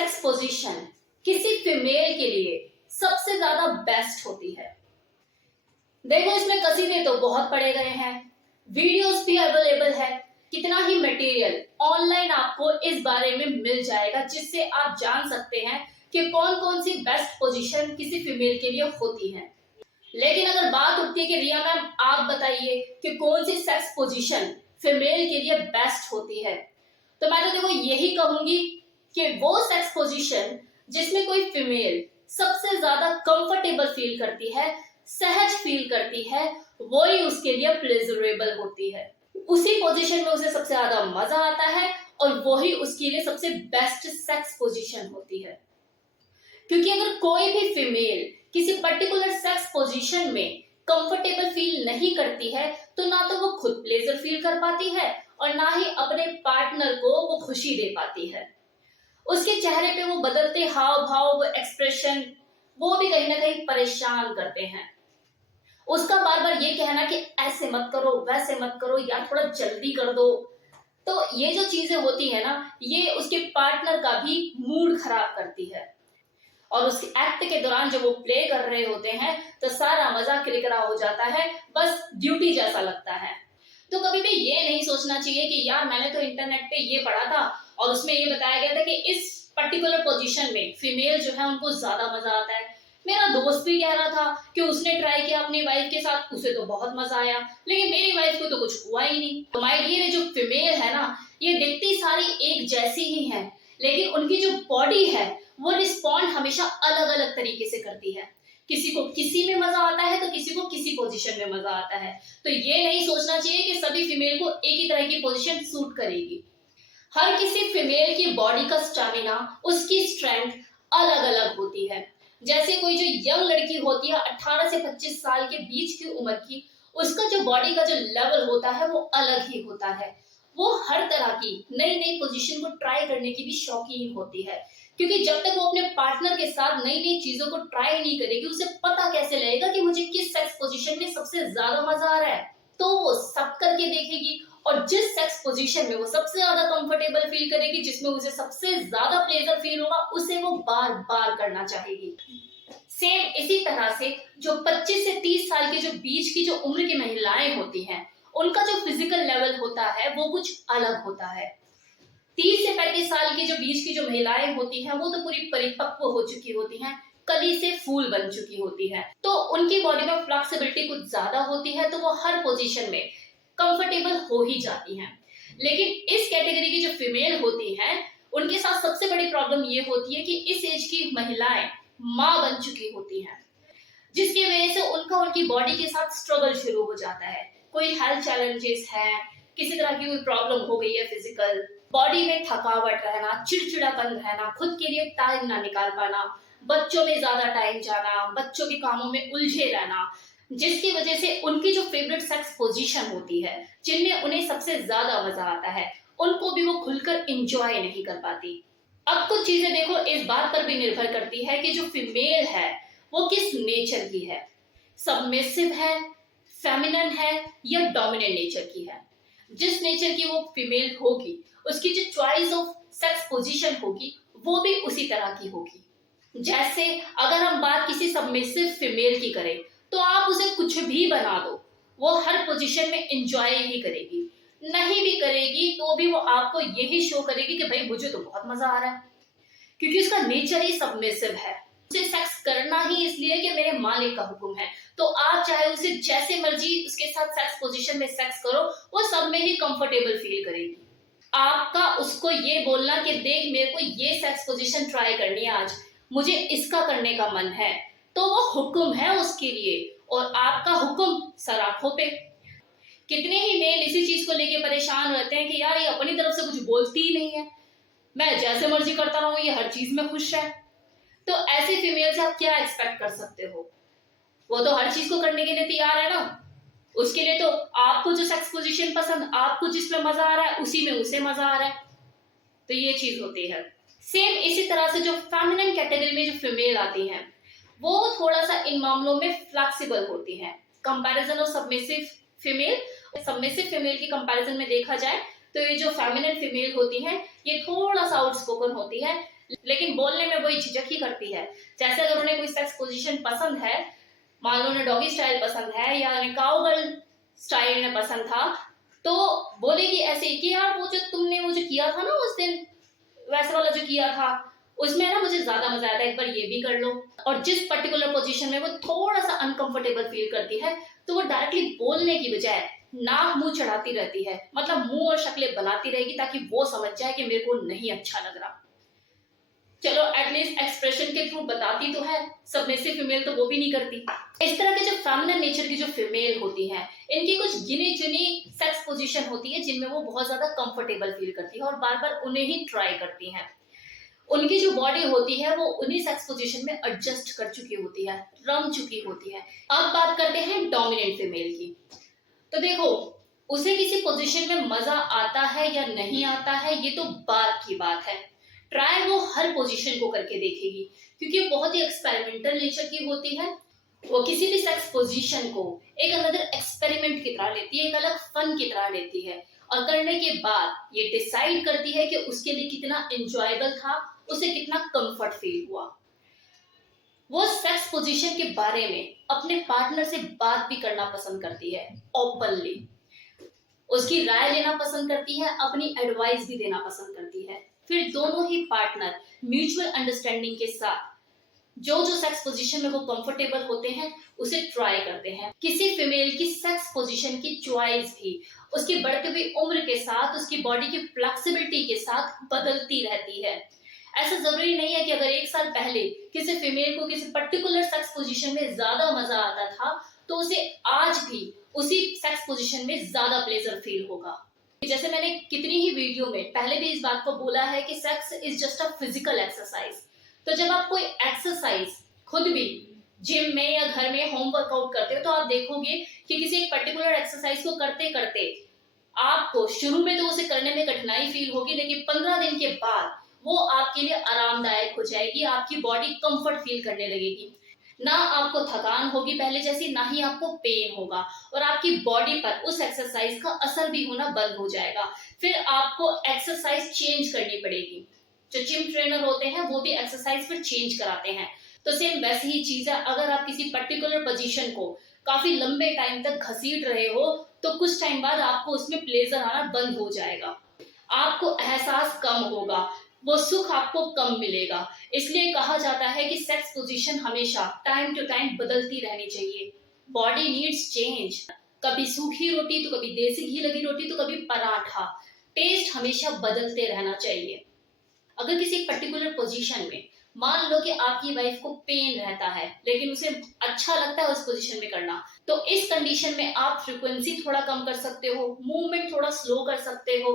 Sex position किसी female के लिए सबसे ज्यादा बेस्ट होती है? देखो, इसमें कसीदे तो बहुत पढ़े गए हैं, वीडियोस भी अवेलेबल है, कितना ही मटेरियल ऑनलाइन आपको इस बारे में मिल जाएगा जिससे आप जान सकते हैं कि कौन कौन सी बेस्ट पोजीशन किसी फीमेल के लिए होती है। लेकिन अगर बात उठती है कि रिया मैम आप बताइए कि कौन सी सेक्स पोजीशन फीमेल के लिए बेस्ट होती है, तो मैं तो देखो यही कहूंगी कि वो सेक्स पोजीशन जिसमें कोई फीमेल सबसे ज्यादा कंफर्टेबल फील करती है, सहज फील करती है, वही उसके लिए प्लेजरेबल होती है। उसी पोजीशन में उसे सबसे ज्यादा मजा आता है और वही उसके लिए सबसे बेस्ट सेक्स पोजीशन होती है। क्योंकि अगर कोई भी फीमेल किसी पर्टिकुलर सेक्स पोजीशन में कंफर्टेबल फील नहीं करती है तो ना तो वो खुद प्लेजर फील कर पाती है और ना ही अपने पार्टनर को वो खुशी दे पाती है। उसके चेहरे पे वो बदलते हाव भाव, वो एक्सप्रेशन, वो भी कहीं ना कहीं परेशान करते हैं। उसका बार बार ये कहना कि ऐसे मत करो, वैसे मत करो, यार थोड़ा जल्दी कर दो, तो ये जो चीजें होती है ना, ये उसके पार्टनर का भी मूड खराब करती है। और उस एक्ट के दौरान जब वो प्ले कर रहे होते हैं तो सारा मजा किरकिरा हो जाता है, बस ड्यूटी जैसा लगता है। तो कभी भी ये नहीं सोचना चाहिए कि यार मैंने तो इंटरनेट पे ये पढ़ा था और उसमें ये बताया गया था कि इस पर्टिकुलर पोजीशन में फीमेल जो है उनको ज्यादा मजा आता है। मेरा दोस्त भी कह रहा था कि उसने ट्राई किया अपनी वाइफ के साथ, उसे तो बहुत मजा आया, लेकिन मेरी वाइफ को तो कुछ हुआ ही नहीं। तो माय डियर, जो फीमेल है ना, ये दिखती सारी एक जैसी ही है, लेकिन उनकी जो बॉडी है वो रिस्पॉन्ड हमेशा अलग अलग तरीके से करती है। किसी को किसी में मजा आता है तो किसी को किसी पोजीशन में मजा आता है। तो ये नहीं सोचना चाहिए कि सभी फीमेल को एक ही तरह की पोजीशन सूट करेगी। हर किसी फीमेल की बॉडी का स्टैमिना, उसकी स्ट्रेंथ अलग अलग होती है। जैसे कोई जो यंग लड़की होती है 18 से 25 साल के बीच की उम्र की, उसका जो बॉडी का जो लेवल होता है वो अलग ही होता है। वो हर तरह की नई नई पोजीशन को ट्राई करने की भी शौकीन होती है, क्योंकि जब तक वो अपने पार्टनर के साथ नई नई चीजों को ट्राई नहीं करेगी, उसे पता कैसे लगेगा कि मुझे किस सेक्स पोजीशन में सबसे ज्यादा मजा आ रहा है। तो वो सब करके देखेगी और जिस सेक्स पोजीशन में वो सबसे ज्यादा कंफर्टेबल फील करेगी, जिसमें उसे सबसे ज्यादा प्लेजर फील होगा, उसे वो बार बार करना चाहेगी। सेम इसी तरह से जो 25 से 30 साल के जो बीच की जो उम्र की महिलाएं होती हैं, उनका जो फिजिकल लेवल होता है वो कुछ अलग होता है। 30 से 35 साल की जो बीच की जो महिलाएं होती हैं वो तो पूरी परिपक्व हो चुकी होती हैं, कली से फूल बन चुकी होती है, तो उनकी बॉडी में फ्लेक्सिबिलिटी कुछ ज्यादा होती है, तो वो हर पोजीशन में कंफर्टेबल हो ही जाती हैं। लेकिन इस कैटेगरी की जो फीमेल होती हैं, उनके साथ सबसे बड़ी प्रॉब्लम ये होती है कि इस एज की महिलाएं माँ बन चुकी होती हैं, जिसकी वजह से उनकी बॉडी के साथ स्ट्रगल शुरू हो जाता है। कोई हेल्थ चैलेंजेस है, किसी तरह की कोई प्रॉब्लम हो गई है फिजिकल, बॉडी में थकावट रहना, चिड़चिड़ापन रहना, खुद के लिए टाइम ना निकाल पाना, बच्चों में ज्यादा टाइम जाना, बच्चों के कामों में उलझे रहना, जिसकी वजह से उनकी जो फेवरेट सेक्स पोजीशन होती है, जिनमें उन्हें सबसे ज्यादा मजा आता है, उनको भी वो खुलकर एंजॉय नहीं कर पाती। अब कुछ चीजें देखो इस बात पर भी निर्भर करती है कि जो फीमेल है वो किस नेचर की है, सबमिसिव है, फेमिनिन है या डोमिनेंट नेचर की है। जिस नेचर की वो फीमेल होगी, उसकी जो चॉइस ऑफ सेक्स पोजीशन होगी वो भी उसी तरह की होगी। जैसे अगर हम बात किसी सबमिसिव फीमेल की करें तो आप उसे कुछ भी बना दो, वो हर पोजीशन में एंजॉय ही करेगी। नहीं भी करेगी तो भी वो आपको यही शो करेगी कि भाई मुझे तो बहुत मजा आ रहा है, क्योंकि उसका नेचर ही सबमिसिव है। उसे सेक्स करना ही इसलिए कि मेरे मालिक का हुक्म है, तो आप चाहे उसे जैसे मर्जी उसके साथ सेक्स पोजीशन में सेक्स करो, वो सब में ही कंफर्टेबल फील करेगी। आपका उसको ये बोलना कि देख मेरे को ये सेक्स पोजीशन ट्राई करनी है आज, मुझे इसका करने का मन है, तो वो हुक्म है उसके लिए और आपका हुक्म सर आंखों पे। कितने ही मेल इसी चीज को लेके परेशान रहते हैं कि यार ये अपनी तरफ से कुछ बोलती ही नहीं है, मैं जैसे मर्जी करता रहूं, ये हर चीज में खुश है। तो ऐसे फीमेल से आप क्या एक्सपेक्ट कर सकते हो? वो तो हर चीज को करने के लिए तैयार है ना। उसके लिए तो आपको जो सेक्स पोजीशन पसंद, आपको जिसमें मजा आ रहा है उसी में उसे मजा आ रहा है। तो ये चीज होती है। सेम इसी तरह से जो फेमिनिन कैटेगरी में जो फीमेल आती हैं, वो थोड़ा सा इन मामलों में फ्लेक्सिबल होती हैं। Comparison of submissive female, submissive female की कंपैरिजन में देखा जाए तो ये जो फेमिनिन फीमेल होती है ये थोड़ा सा आउटस्पोकन होती है, लेकिन बोलने में वही झिझक ही करती है। जैसे अगर उन्हें कोई सेक्स पोजीशन पसंद है, मान लो उन्हें डॉगी स्टाइल पसंद है या उन्हें काउगर्ल स्टाइल में पसंद था, तो बोलेगी ऐसे कि यार वो जो तुमने वो जो किया था ना उस दिन, वैसे वाला जो किया था उसमें ना मुझे ज्यादा मजा आता है, एक बार ये भी कर लो। और जिस पर्टिकुलर पोजीशन में वो थोड़ा सा अनकंफर्टेबल फील करती है तो वो डायरेक्टली बोलने की बजाय नाक मुंह चढ़ाती रहती है, मतलब मुंह और शक्लें बनाती रहेगी ताकि वो समझ जाए कि मेरे को नहीं अच्छा लग रहा। चलो एटलीस्ट एक्सप्रेशन के थ्रू बताती तो है, सबमिसिव फीमेल तो वो भी नहीं करती। इस तरह के जो फेमिनिन नेचर की जो फीमेल होती है इनकी कुछ गिनी चुनी सेक्स पोजीशन होती है जिनमें वो बहुत ज्यादा कंफर्टेबल फील करती है और बार बार उन्हें ही ट्राई करती हैं। उनकी जो बॉडी होती है वो उन्हीं सेक्स पोजीशन में एडजस्ट कर चुकी होती है, रम चुकी होती है। अब बात करते हैं डोमिनेंट फीमेल की। तो देखो, उसे किसी पोजीशन में मजा आता है या नहीं आता है ये तो बात की बात है। ट्राई वो हर पोजीशन को करके देखेगी क्योंकि बहुत ही एक्सपेरिमेंटल नेचर की होती है। वो किसी भी सेक्स पोजीशन को एक अनदर एक्सपेरिमेंट की तरह लेती है, एक अलग फन की तरह लेती है और करने के बाद ये डिसाइड करती है कि उसके लिए कितना एंजॉयबल था, उसे कितना कंफर्ट फील हुआ। वो सेक्स पोजीशन के बारे में अपने पार्टनर से बात भी करना पसंद करती है ओपनली, उसकी राय लेना पसंद करती है, अपनी एडवाइस भी देना पसंद करती है। फिर दोनों ही पार्टनर म्यूचुअल अंडरस्टैंडिंग के साथ जो जो सेक्स पोजीशन में वो कंफर्टेबल होते हैं उसे ट्राई करते हैं। किसी फीमेल की सेक्स पोजीशन की चॉइस भी उसकी बढ़ती हुई उम्र के साथ, उसकी बॉडी की फ्लेक्सिबिलिटी के साथ बदलती रहती है। ऐसा जरूरी नहीं है कि अगर 1 साल पहले किसी फीमेल को किसी पर्टिकुलर सेक्स पोजीशन में ज्यादा मजा आता था तो उसे आज भी उसी सेक्स पोजीशन में ज्यादा प्लेजर फील होगा। जैसे मैंने कितनी ही वीडियो में पहले भी इस बात को बोला है कि sex is just a physical exercise. तो जब आप कोई एक्सरसाइज खुद भी जिम में या घर में होम वर्कआउट करते हो तो आप देखोगे कि किसी एक पर्टिकुलर एक्सरसाइज को करते करते आपको शुरू में तो उसे करने में कठिनाई फील होगी, लेकिन 15 दिन के बाद वो आपके लिए आरामदायक हो जाएगी, आपकी बॉडी कंफर्ट फील करने लगेगी। ना आपको थकान होगी पहले जैसी, ना ही आपको पेन होगा और आपकी बॉडी पर उस एक्सरसाइज का असर भी होना बंद हो जाएगा। फिर आपको एक्सरसाइज चेंज करनी पड़ेगी। जो जिम ट्रेनर होते हैं वो भी एक्सरसाइज फिर चेंज कराते हैं। तो सेम वैसी ही चीज है, अगर आप किसी पर्टिकुलर पोजीशन को काफी लंबे टाइम तक घसीट रहे हो तो कुछ टाइम बाद आपको उसमें प्लेजर आना बंद हो जाएगा, आपको एहसास कम होगा, वो सुख आपको कम मिलेगा। इसलिए कहा जाता है कि सेक्स पोजीशन हमेशा टाइम टू टाइम बदलती रहनी चाहिए। बॉडी नीड्स चेंज, कभी सूखी रोटी तो कभी देसी घी लगी रोटी तो कभी पराठा, टेस्ट हमेशा बदलते रहना चाहिए। अगर किसी पर्टिकुलर पोजीशन में मान लो कि आपकी वाइफ को पेन रहता है लेकिन उसे अच्छा लगता है उस पोजीशन में करना, तो इस कंडीशन में आप फ्रीक्वेंसी थोड़ा कम कर सकते हो, मूवमेंट थोड़ा स्लो कर सकते हो,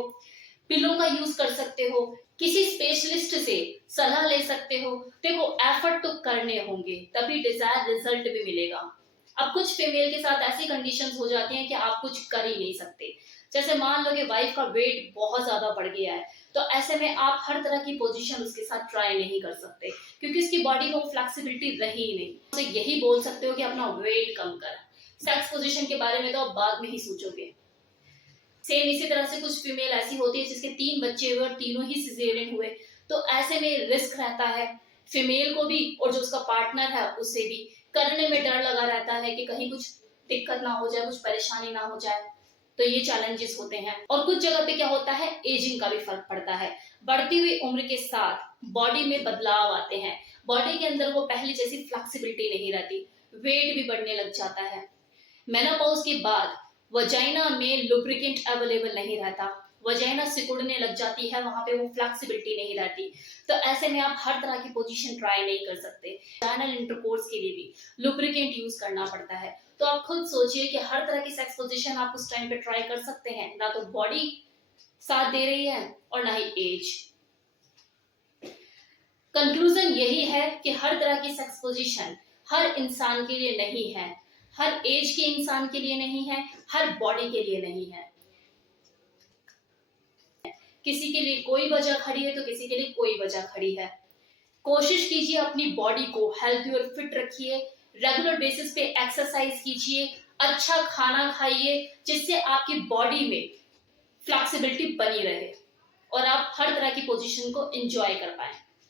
पिलो का यूज कर सकते हो, किसी स्पेशलिस्ट से सलाह ले सकते हो। देखो, एफर्ट तो करने होंगे तभी डिजायर रिजल्ट भी मिलेगा। अब कुछ फीमेल के साथ ऐसी कंडीशंस हो जाती हैं कि आप कुछ कर ही नहीं सकते। जैसे मान लो कि वाइफ का वेट बहुत ज्यादा बढ़ गया है, तो ऐसे में आप हर तरह की पोजीशन उसके साथ ट्राई नहीं कर सकते क्योंकि उसकी बॉडी में फ्लेक्सिबिलिटी रही ही नहीं। तो यही बोल सकते हो कि अपना वेट कम कर। सेक्स पोजीशन के बारे में तो आप बाद में ही सोचोगे। सेम इसी तरह से कुछ फीमेल ऐसी होती है जिसके 3 बच्चे हुए और तीनों ही सिजेरियन हुए, तो ऐसे में रिस्क रहता है फीमेल को भी और जो उसका पार्टनर है उसे भी। करने में डर लगा रहता है कि कहीं कुछ दिक्कत ना हो जाए, कुछ परेशानी ना हो जाए, तो ये चैलेंजेस होते हैं। और कुछ जगह पे क्या होता है, एजिंग का भी फर्क पड़ता है। बढ़ती हुई उम्र के साथ बॉडी में बदलाव आते हैं, बॉडी के अंदर वो पहले जैसी फ्लेक्सिबिलिटी नहीं रहती, वेट भी बढ़ने लग जाता है। मेनोपॉज के बाद वजाइना में लुब्रिकेंट अवेलेबल नहीं रहता, वजाइना सिकुड़ने लग जाती है, वहां पे वो फ्लेक्सिबिलिटी नहीं रहती। तो ऐसे में आप हर तरह की पोजीशन ट्राई नहीं कर सकते। वजाइनल इंटरकोर्स के लिए भी लुब्रिकेंट यूज करना पड़ता है। तो आप खुद सोचिए कि हर तरह की सेक्स पोजीशन आप उस टाइम पे ट्राई कर सकते हैं, ना तो बॉडी साथ दे रही है और ना ही एज। कंक्लूजन यही है कि हर तरह की सेक्स पोजीशन हर इंसान के लिए नहीं है, हर एज के इंसान के लिए नहीं है, हर बॉडी के लिए नहीं है। किसी के लिए कोई वजह खड़ी है तो किसी के लिए कोई वजह खड़ी है। कोशिश कीजिए अपनी बॉडी को हेल्थी और फिट रखिए, रेगुलर बेसिस पे एक्सरसाइज कीजिए, अच्छा खाना खाइए जिससे आपकी बॉडी में फ्लेक्सिबिलिटी बनी रहे और आप हर तरह की पोजीशन को एंजॉय कर पाए।